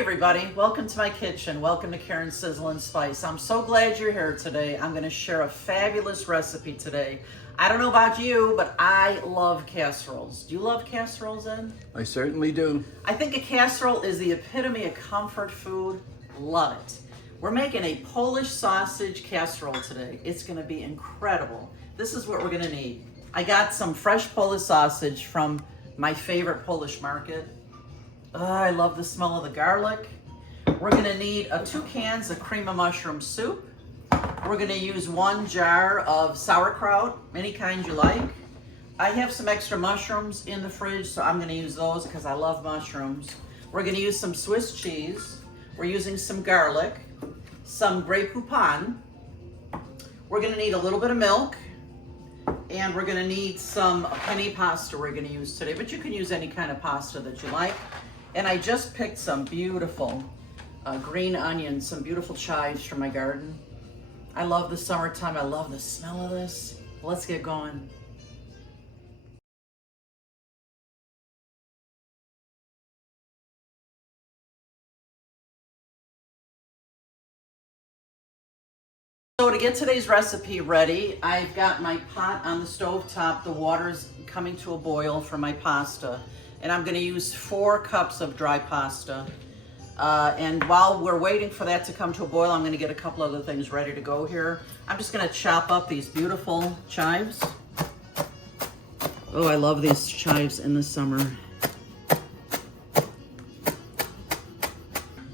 everybody, welcome to my kitchen. Welcome to Karen's Sizzle and Spice. I'm so glad you're here today. I'm going to share a fabulous recipe today. I don't know about you, but I love casseroles. Do you love casseroles, Ed? I certainly do. I think a casserole is the epitome of comfort food. Love it. We're making a Polish sausage casserole today. It's going to be incredible. This is what we're going to need. I got some fresh Polish sausage from my favorite Polish market. I love the smell of the garlic. We're gonna need 2 cans of cream of mushroom soup. We're gonna use 1 jar of sauerkraut, any kind you like. I have some extra mushrooms in the fridge, so I'm gonna use those because I love mushrooms. We're gonna use some Swiss cheese. We're using some garlic, some Grey Poupon. We're gonna need a little bit of milk, and we're gonna need some penne pasta we're gonna use today, but you can use any kind of pasta that you like. And I just picked some beautiful green onions, some beautiful chives from my garden. I love the summertime. I love the smell of this. Let's get going. So to get today's recipe ready, I've got my pot on the stove top. The water's coming to a boil for my pasta. And I'm gonna use 4 cups of dry pasta. And while we're waiting for that to come to a boil, I'm gonna get a couple other things ready to go here. I'm just gonna chop up these beautiful chives. Oh, I love these chives in the summer.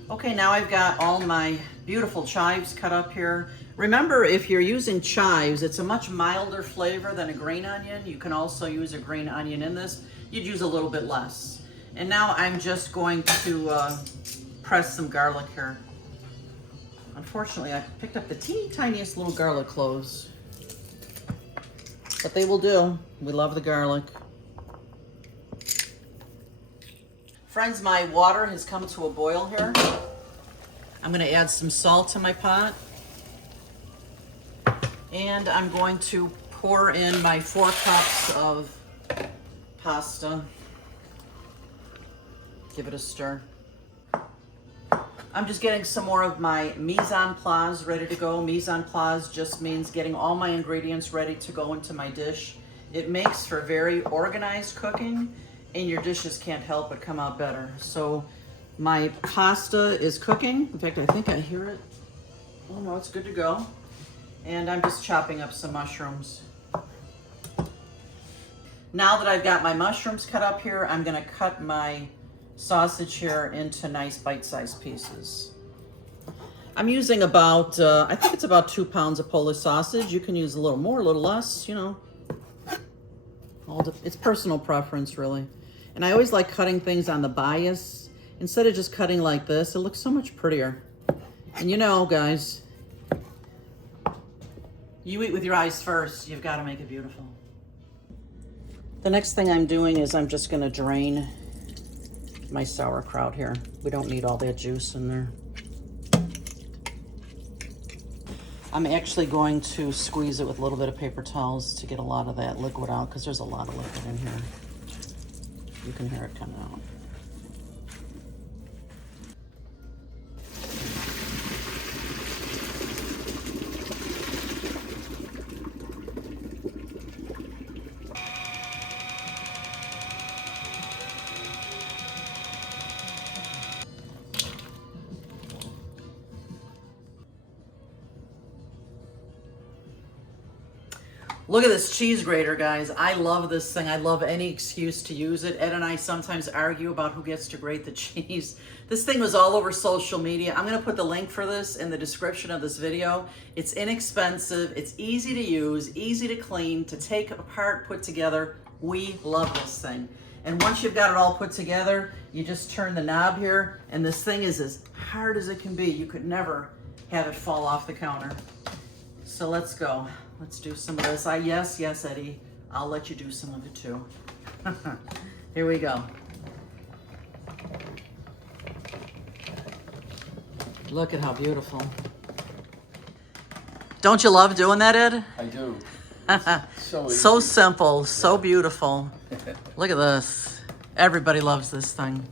Okay, now I've got all my beautiful chives cut up here. Remember, if you're using chives, it's a much milder flavor than a green onion. You can also use a green onion in this. You'd use a little bit less. And now I'm just going to press some garlic here. Unfortunately, I picked up the teeny tiniest little garlic cloves. But they will do. We love the garlic. Friends, my water has come to a boil here. I'm gonna add some salt to my pot. And I'm going to pour in my 4 cups of pasta. Give it a stir. I'm just getting some more of my mise en place ready to go. Mise en place just means getting all my ingredients ready to go into my dish. It makes for very organized cooking, and your dishes can't help but come out better. So my pasta is cooking. In fact, I think I hear it. Oh no, it's good to go. And I'm just chopping up some mushrooms. Now that I've got my mushrooms cut up here, I'm gonna cut my sausage here into nice bite-sized pieces. I'm using about, I think it's about 2 pounds of Polish sausage. You can use a little more, a little less, you know. It's personal preference, really. And I always like cutting things on the bias. Instead of just cutting like this, it looks so much prettier. And you know, guys, you eat with your eyes first. You've got to make it beautiful. The next thing I'm doing is I'm just going to drain my sauerkraut here. We don't need all that juice in there. I'm actually going to squeeze it with a little bit of paper towels to get a lot of that liquid out, because there's a lot of liquid in here. You can hear it coming out. Look at this cheese grater, guys. I love this thing. I love any excuse to use it. Ed and I sometimes argue about who gets to grate the cheese. This thing was all over social media. I'm gonna put the link for this in the description of this video. It's inexpensive, it's easy to use, easy to clean, to take apart, put together. We love this thing. And once you've got it all put together, you just turn the knob here, and this thing is as hard as it can be. You could never have it fall off the counter. So let's go. Let's do some of this. Yes, Eddie, I'll let you do some of it too. Here we go. Look at how beautiful. Don't you love doing that, Ed? I do. So simple, so beautiful. Look at this. Everybody loves this thing.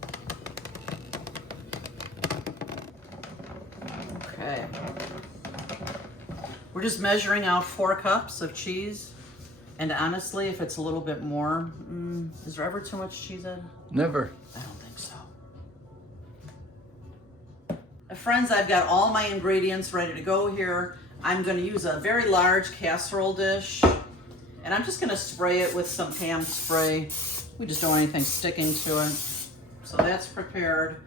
We're just measuring out 4 cups of cheese. And honestly, if it's a little bit more, is there ever too much cheese, Ed? Never. I don't think so. Friends, I've got all my ingredients ready to go here. I'm going to use a very large casserole dish. And I'm just going to spray it with some ham spray. We just don't want anything sticking to it. So that's prepared.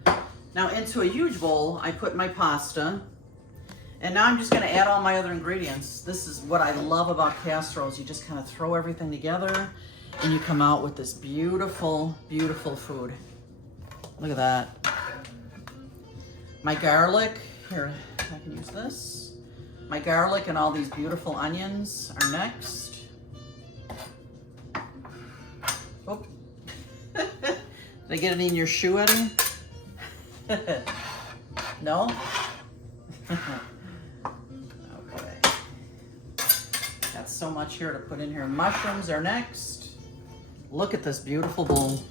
Now into a huge bowl, I put my pasta. And now I'm just gonna add all my other ingredients. This is what I love about casseroles. You just kind of throw everything together and you come out with this beautiful, beautiful food. Look at that. My garlic, here, I can use this. My garlic and all these beautiful onions are next. Oh, did I get it in your shoe, Eddie? No? Okay. Got so much here to put in here. Mushrooms are next. Look at this beautiful bowl.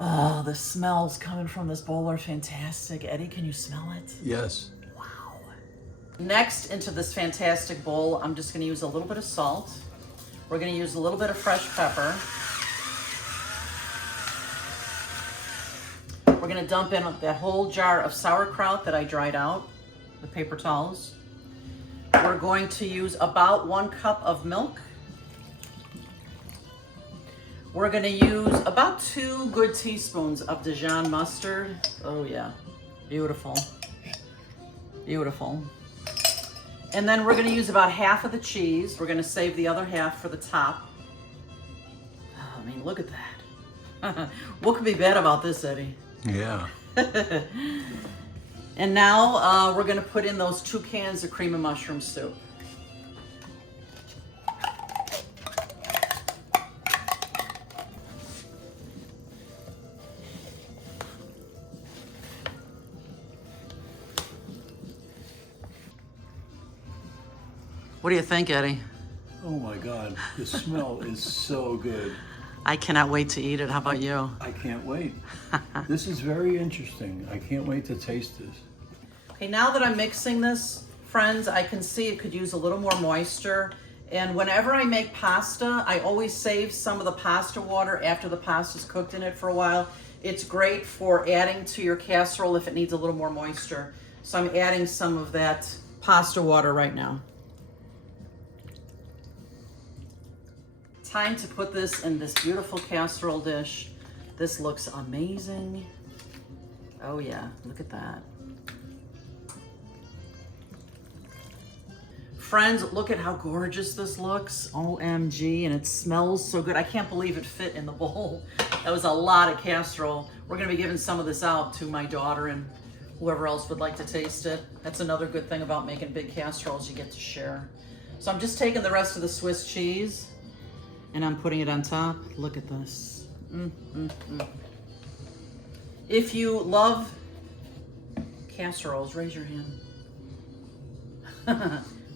Oh, the smells coming from this bowl are fantastic. Eddie, can you smell it? Yes. Wow. Next, into this fantastic bowl, I'm just gonna use a little bit of salt. We're gonna use a little bit of fresh pepper. We're gonna dump in that whole jar of sauerkraut that I dried out with paper towels. We're going to use about 1 cup of milk. We're gonna use about 2 good teaspoons of Dijon mustard. Oh yeah, beautiful, beautiful. And then we're gonna use about half of the cheese. We're gonna save the other half for the top. Oh, I mean, look at that. What could be bad about this, Eddie? Yeah. And now we're gonna put in those 2 cans of cream of mushroom soup. What do you think, Eddie? Oh my God, the smell is so good. I cannot wait to eat it. How about you? I can't wait. This is very interesting. I can't wait to taste this. Okay, now that I'm mixing this, friends, I can see it could use a little more moisture. And whenever I make pasta, I always save some of the pasta water after the pasta's cooked in it for a while. It's great for adding to your casserole if it needs a little more moisture. So I'm adding some of that pasta water right now. Time to put this in this beautiful casserole dish. This looks amazing. Oh yeah, look at that. Friends, look at how gorgeous this looks. OMG, and it smells so good. I can't believe it fit in the bowl. That was a lot of casserole. We're gonna be giving some of this out to my daughter and whoever else would like to taste it. That's another good thing about making big casseroles, you get to share. So I'm just taking the rest of the Swiss cheese and I'm putting it on top. Look at this. If you love casseroles, raise your hand.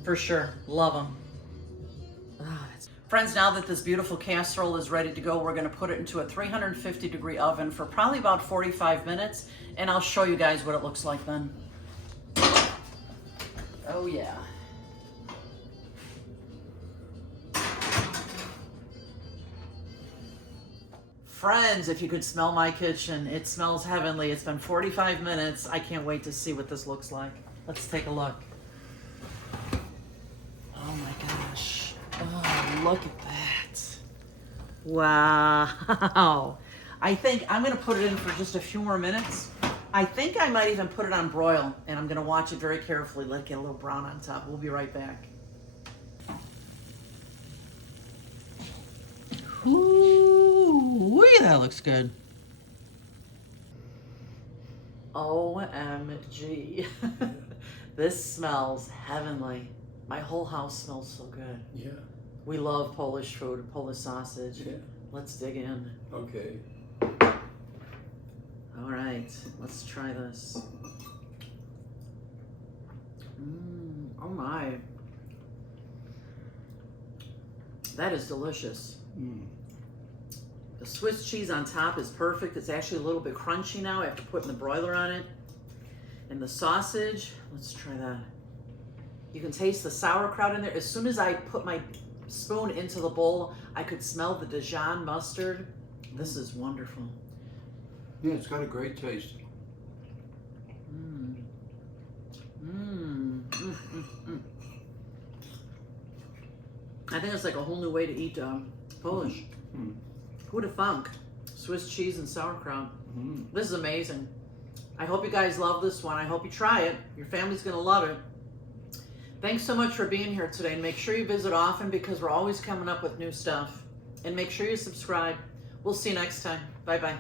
For sure, love them. Friends, now that this beautiful casserole is ready to go, we're gonna put it into a 350-degree oven for probably about 45 minutes, and I'll show you guys what it looks like then. Oh yeah. Friends, if you could smell my kitchen, it smells heavenly. It's been 45 minutes. I can't wait to see what this looks like. Let's take a look. Oh my gosh. Oh, look at that. Wow. I think I'm gonna put it in for just a few more minutes. I think I might even put it on broil, and I'm gonna watch it very carefully, let it get a little brown on top. We'll be right back. Ooh, that looks good. OMG. This smells heavenly. My whole house smells so good. Yeah. We love Polish food, Polish sausage. Yeah. Let's dig in. Okay. All right, let's try this. Oh my. That is delicious. The Swiss cheese on top is perfect. It's actually a little bit crunchy now after putting the broiler on it. And the sausage, let's try that. You can taste the sauerkraut in there. As soon as I put my spoon into the bowl, I could smell the Dijon mustard. This is wonderful. Yeah, it's got a great taste. I think it's like a whole new way to eat Polish. Who'd have thunk? Swiss cheese and sauerkraut. This is amazing. I hope you guys love this one. I hope you try it. Your family's gonna love it. Thanks so much for being here today, and make sure you visit often because we're always coming up with new stuff. And make sure you subscribe. We'll see you next time. Bye-bye.